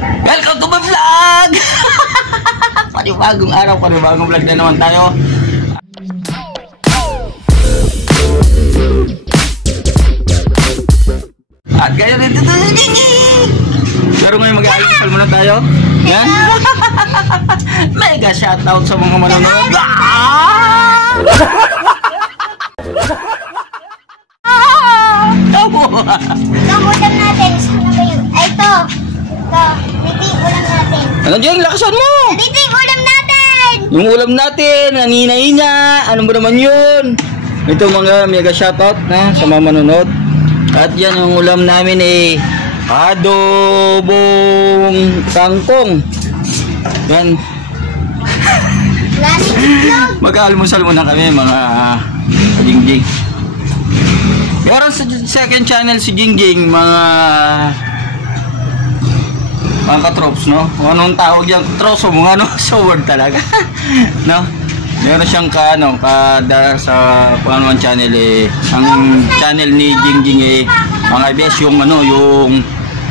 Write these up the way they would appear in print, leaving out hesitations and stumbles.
Welcome to my vlog! Panibagong araw, panibagong vlog na naman tayo. At kaya dito sa Ginging! Pero ngayon mag-aalmusal muna tayo. Yan. Mega shoutout sa mga manonood. Itong ulam natin, sana ba yun? Ay, ito. Ito yung ulam natin. Ano dyan? Lakasan mo! Ito yung ulam natin! Yung ulam natin, nanina-ina. Ano ba naman yun? Ito mga mega shoutout na sa mga manonood. At yan yung ulam namin adobong kangkong. Yan. Lamig itlog. Mag-aalmusal muna kami mga Gingging. Meron sa second channel si Gingging mga katrops, no? Anong tawag yan? Troso mga ano? So word talaga. No? Meron siyang kada sa panuan channel ang channel ni Gingging mga bes yung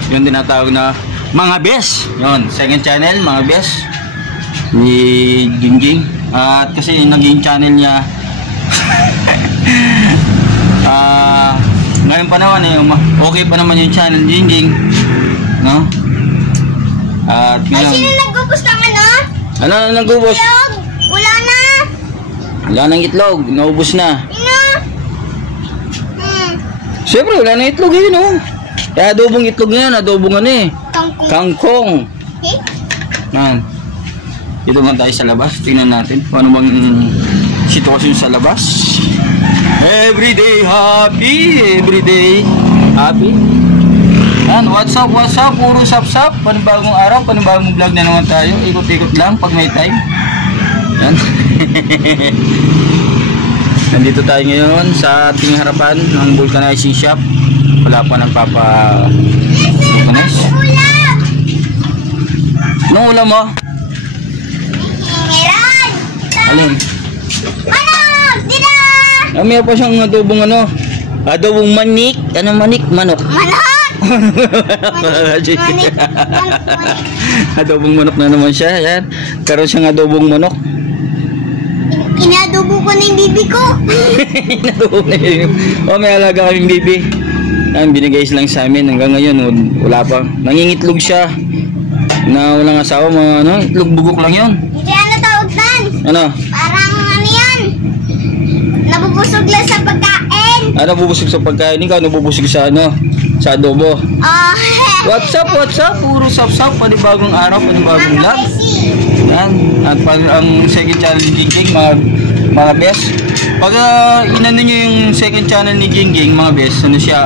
yung tinatawag na mga bes. Yun, second channel mga bes ni Gingging. At kasi naging channel niya ngayon pa naman okay pa naman yung channel ni Gingging, no? At Ay, sino nagubos ng ano? Ano nagubos? Itlog! Wala na! Wala nang itlog, naubos na. Ino? Siyempre, wala nang itlog yun, oh. Kaya adobong itlog na yan, adobong Kangkong. kangkong. Okay? Yan. Dito man tayo sa labas, tingnan natin kung ano bang sitwasyon sa labas. Everyday happy, everyday happy. Yan, what's up, puro sap-sap. Panibagong araw, panibagong vlog na naman tayo. Ikot-ikot lang pag may time. Yan. Nandito tayo ngayon sa ating harapan ng vulcanizing shop. Wala pa nagpapa-vulcanize. Ulam! Anong ulam mo? Meron! Alin? Ano? Dida! May pa siyang adobong adobong manik. Ano manik? Manok. Manok! Adobong manok na naman siya. Yan. Karoon siyang adobong manok. Inadobo ko na yung bibi ko. Inadobo na yun. May alaga kaming baby. Yan, binigay lang sa amin. Hanggang ngayon, wala pa. Nangingitlog siya. Na walang asawa. Itlog bugok lang yun. Hindi ano tawag nan? Ano? Parang ano yan? Nabubusog lang sa pagkain. Nabubusog sa pagkain. Ikaw nabubusog sa sa adobo. What's up? Puro sap-sap. Panibagong araw, panibagong vlog. Yan. At ang second channel ni Gingging, mga best. Pag inano nyo yung second channel ni Gingging, mga best, ano siya,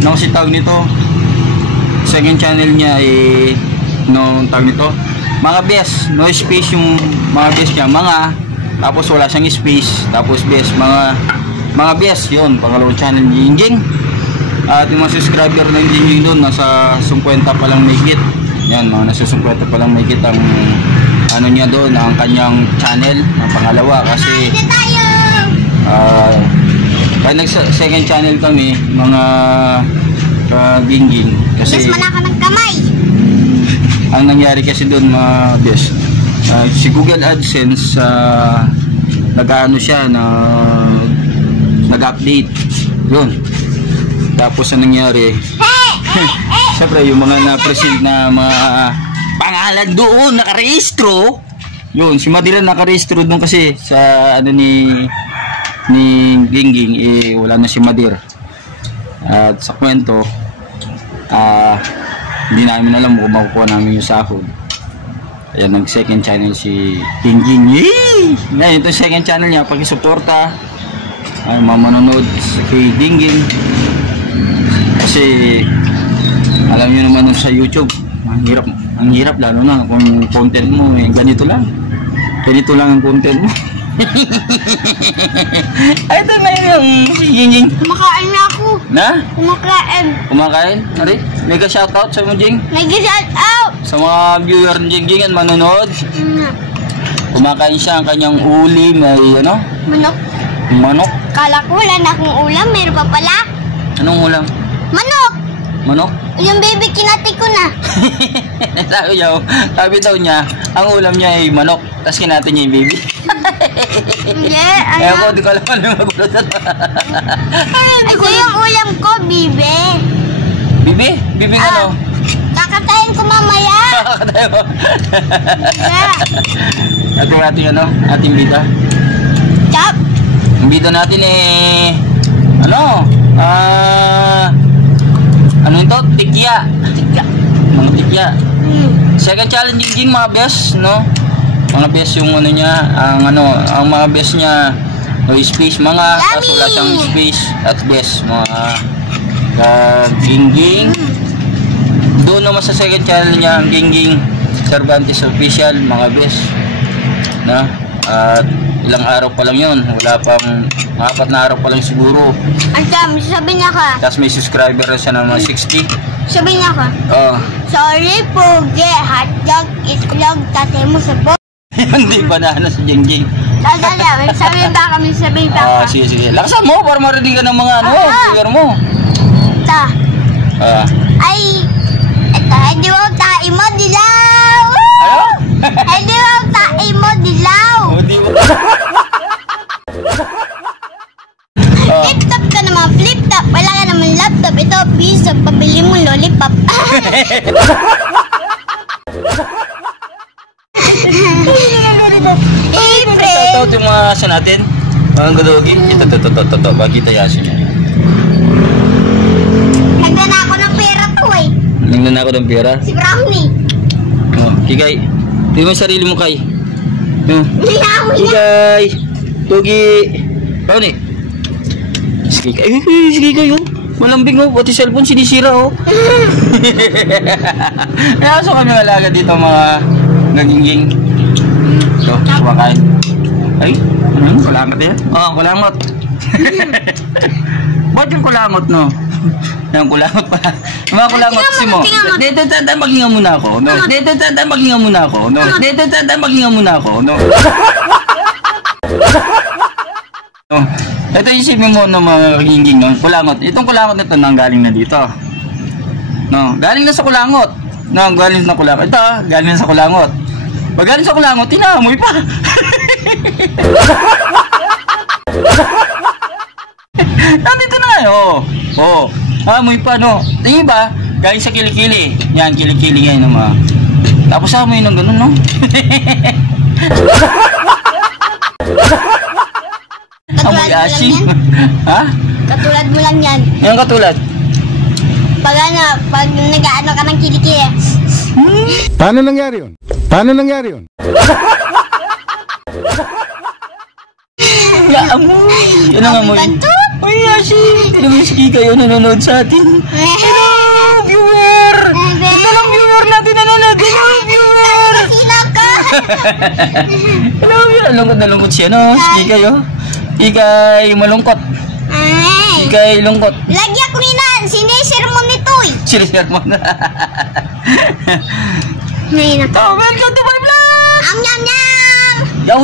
ano kasi tawag nito? Second channel niya tawag nito? Mga best, no space yung mga best niya, tapos wala siyang space, tapos best, mga best, yun, pangalawang channel ni Gingging. At yung mga subscriber na Gingging doon, nasa 50 pa lang may hit. Yan, nasa 50 pa lang may hit ang niya doon, ang kanyang channel, ang pangalawa. Kasi kaya nag-second channel kami, mga Gingging. Kasi Yes, manaka ng kamay. ang nangyari kasi doon, mga best, si Google AdSense nag-update yun. Tapos ang nangyari, siyempre yung mga na-present na mga pangalan doon nakarehistro, yun si Madira nakarehistro doon kasi sa ni Gingging, wala na si Madir. At sa kwento, hindi namin alam kung makukuha namin yung sahod. Ayan, nag second channel si Gingging. Ngayon ito second channel niya, pag-suporta ay mga manonood kay Gingging. Kasi alam niyo naman sa YouTube, ang hirap lalo na kung content mo ganito lang ang content mo. Ay, ito na yung Gingging. Kumakain na ako. Na? Kumakain. Ari, mega shoutout sa mo, Jing. Mega shout out. Sa mga viewer ni Gingging at manonood. Kumakain siya ang kanyang uling ay Manok. Kala ko wala na akong ulam, meron pa pala. Anong ulam? Manok! Manok? Yung baby, kinati ko na. sabi daw niya, ang ulam niya ay manok. Tapos kinati niya yung baby. Hindi, Kaya ko, di ko alam ano yung magulat. Ito yung ulam ko, bibe. Bibi? Bibi ano? Kakatayin ko mamaya. Kakatayin mo. Yeah. Ating ano? Ating bida. Chop. Ang bida natin eh... Ano? Ano ito? Tikya. Mga tikya. Second challenging mga best, no? Mga best yung ano niya, ang mga best niya, no space mga, tapos wala siyang space at best, mga gingging. Doon naman sa second channel niya, ang gingging Cervantes Official, mga best, na? At ilang araw pa lang yun, wala pang 4 na araw pa lang siguro. Ang sabi niya ka. Tapos may subscriber na siya na mga 60. Sabi niya ka. Sorry, Pogi. Hotdog, itlog, tatay mo sa po. Hindi ba na sa Jingjing? Sabi ba kami, sabi ba ka. Sige. Lakasan mo para marinig ka ng mga player mo. Ito. Ay, ito. Hindi mo tayo mo dilaw. Ano? Hindi mo tayo mo dilaw. Hindi mo. Flip-top ka naman, flip-top. Wala ka naman laptop. Ito, piso. Pabili mo lollipop. Ito yung mga asa natin. Mga gadogi. Ito. Bakita yasin niya. Nagdan ako ng pera to eh. Nagdan ako ng pera? Si Brownie. Kikay. Hindi mo sarili mo, Kay. Niyawi niya. Kikay. Tugi. Brownie. Sige kayo. Malambing oh, pati cellphone sinisira oh. Kaya so kami alaga dito mga naginging. So, kumakain. Ay, kulangot yan? Oo, kulangot. Ba't yung kulangot no? Yung kulangot pa. Yung mga kulangot si mo. Dito, maghinga muna ako. No. Dito, maghinga muna ako. No. Dito, maghinga muna ako. No. No. Ito yung isipin mo ng mga gingging no? Kulangot. Itong kulangot na ito nanggaling na dito. No, galing na sa kulangot. No, galing na kulangot. Ito, galing na sa kulangot. Pag galing sa kulangot, tinaamoy pa. Nandito na eh. Oh. Amoy pa no. Tingin ba? Galing sa kilikili. Yan, kilikili ngayon mga. Tapos amoy ng ganun no. Amoy asin. Ha? Katulad mo lang yan. Yung katulad? Pag nag-ano ka ng kilikili. Paano nangyari yun? Ya, amoy. Yan ang amoy. Ay, asin. Ano yung sige kayo nanonood sa atin? Hello, viewer. Ito lang viewer natin nanonood. Hello, viewer. Sino ka? Hello, viewer. Lungkot siya, no? Sige kayo. Ikay malungkot. Ay. Ikay lungkot. Lagi ako nina. Sinisir mo nito eh. Sinisir mo na. Ngayon ako. Welcome to my vlog. Ang yam-yam. Yo.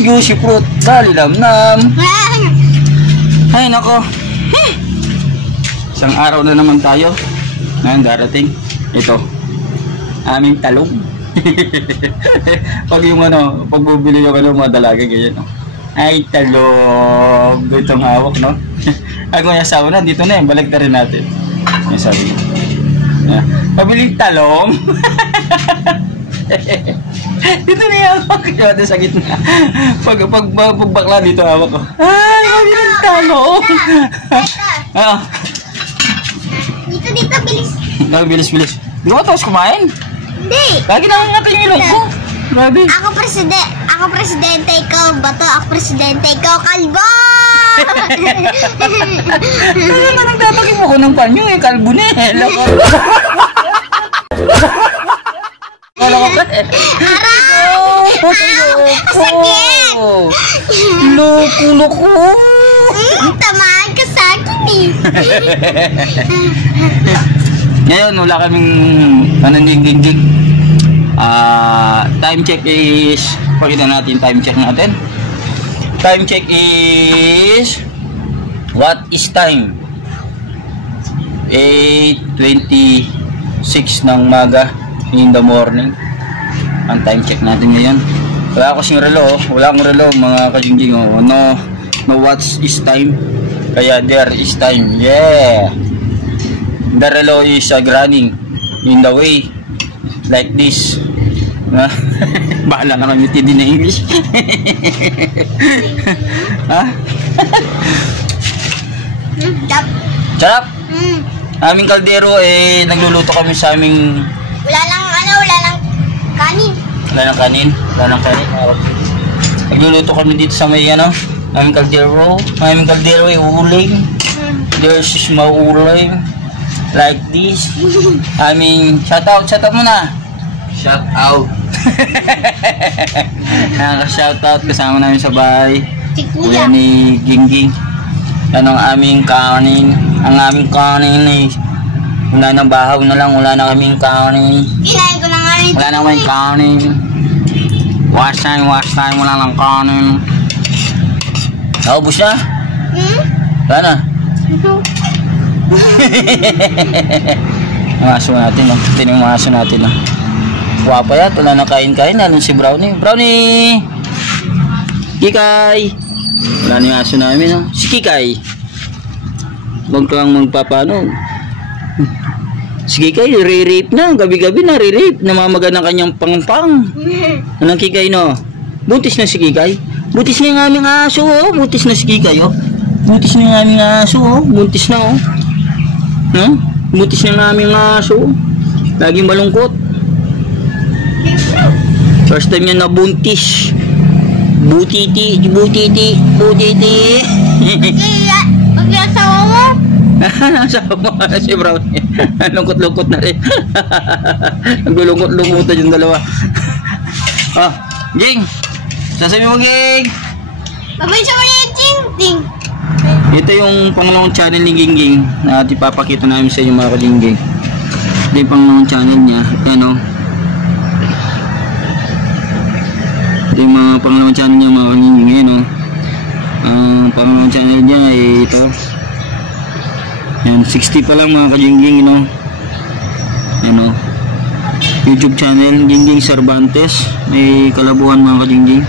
Juicy fruit. Dali nam-nam. Ay, nako. Isang araw na naman tayo. Ngayon darating. Ito. Aming talong. Pag yung pag bubili yung mga dalaga ganyan. Ay, talong. Itong hawak, no? Ako yung asawa na, dito na balik na rin natin. Yung sabi niya. Yeah. Pabiling talong. Dito na yung hawak. Dito sa gitna. Pag bakla dito hawak ko. Ay, pabiling talong. Dito, bilis. Bilis. Di ba tapos kumain? Hindi. Lagi na nga yung ilong ko. Grabe. Ako presidente, ikaw bato. Ako presidente, ikaw kalbo. Ano na nagtatagin mo ko ng panyo eh. Kalbo na eh. Loko. Sakit. Loko. Tamaan ka sa akin eh. Ngayon, wala kaming nananigig. Time check is, pakita natin time check natin. Time check is, what is time? 8:26 ng maga in the morning. Ang time check natin ngayon. Wala ako sing relo, wala akong relo mga kajingjing. No watch is time. Kaya there is time. Yeah. The relo is running in the way like this. Bahala na kami tindi na English. Ha? Sarap. Aming kaldero nagluluto kami sa aming Wala lang kanin. Wala nang kanin. Nagluluto kami dito sa may aming kaldero. Aming kaldero ay uling. There's small uling like this. Shout out muna. Shout out. Shout out kasama namin sa bahay. Si Kuya Kuya. ni Gingging. Yan ang aming kanin. Ang aming kanin ay wala nang bahaw na lang. Wala na kaming kanin. Kinain ko na nga rin. Wala na kaming kanin. Wash time. Wala nang kanin. Naubos na? Wala na. Ang aso natin. Ito yung aso natin. Wapa yan. Wala na kain-kain. Ano si Brownie? Brownie! Kikay! Wala na yung aso namin. Si Kikay. Huwag kang magpapano. Si Kikay, re-rape na. Gabi-gabi na re-rape. Namamaga ng kanyang pang-pang. Anong Kikay, no? Buntis na si Kikay. Buntis na yung aming aso, oh. Buntis na si Kikay, oh. Buntis na yung aming aso, oh. Buntis na, oh. No? Buntis na yung aming aso. Laging malungkot. First time niya nabuntis. Butiti. Pag-asawa mo. Nasa mo si Brownie. Lungkot-lungkot na rin. Naglulungkot-lungkotan yung dalawa. Jing! Sasabi mo, Ging! Babay siya mali yung ting-ting. Ito yung pangalawang channel ni Gingging na ipapakita namin sa inyo mga ka-Gingging. Ito yung pangalawang channel niya. Yan o. Ito yung mga pangalawang channel niya mga ka-Gingging. Yan o. Ang pangalawang channel niya ay ito. Yan, 60 pa lang mga ka-Gingging. You know? Yan o. YouTube channel Gingging Cervantes. May kalabuhan mga ka-Gingging.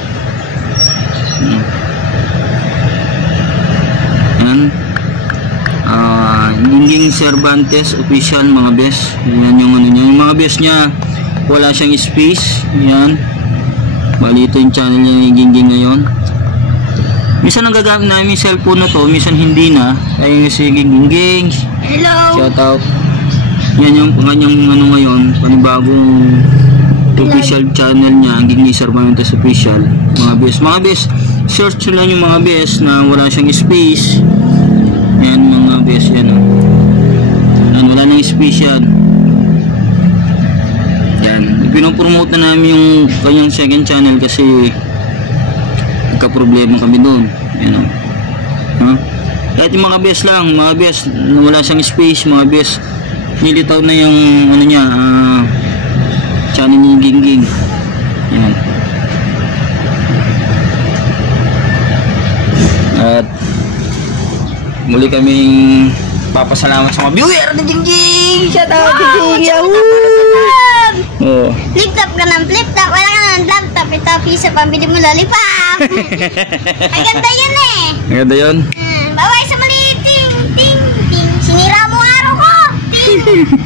Gingging Cervantes official mga best. Yan yung ano niya. Yung mga best niya wala siyang space. Yan. Bali ito yung channel niya ni Gingging ngayon. Minsan ang gagamit namin yung cellphone na to, minsan hindi na. Ay si Gingging. Hello. Shout out. Yan yung kanyang ano ngayon, panibagong official channel niya, Gingging Cervantes official. Mga best, search nyo lang yung mga best na wala siyang space. Yan mga best yan. Yan, wala nang space yan. Yan, pinopromote na namin yung kanyang second channel kasi nagka-problema kami doon. Yan o. Kahit yung mga best lang, mga best wala siyang space, mga best nilitaw na yung ano niya, channel ni Gingging. Yan. At muli kaming papasalamat sa mga viewer ni Gingging. Shout out Gingging. Oh. Flip top ka ng flip top. Wala ka ng laptop. Ito piso pambili mo lollipop. Ang ganda yun eh. Ang ganda yun. Baway sa mali. Ting, ting, ting. Sinira mo araw ko. Ting.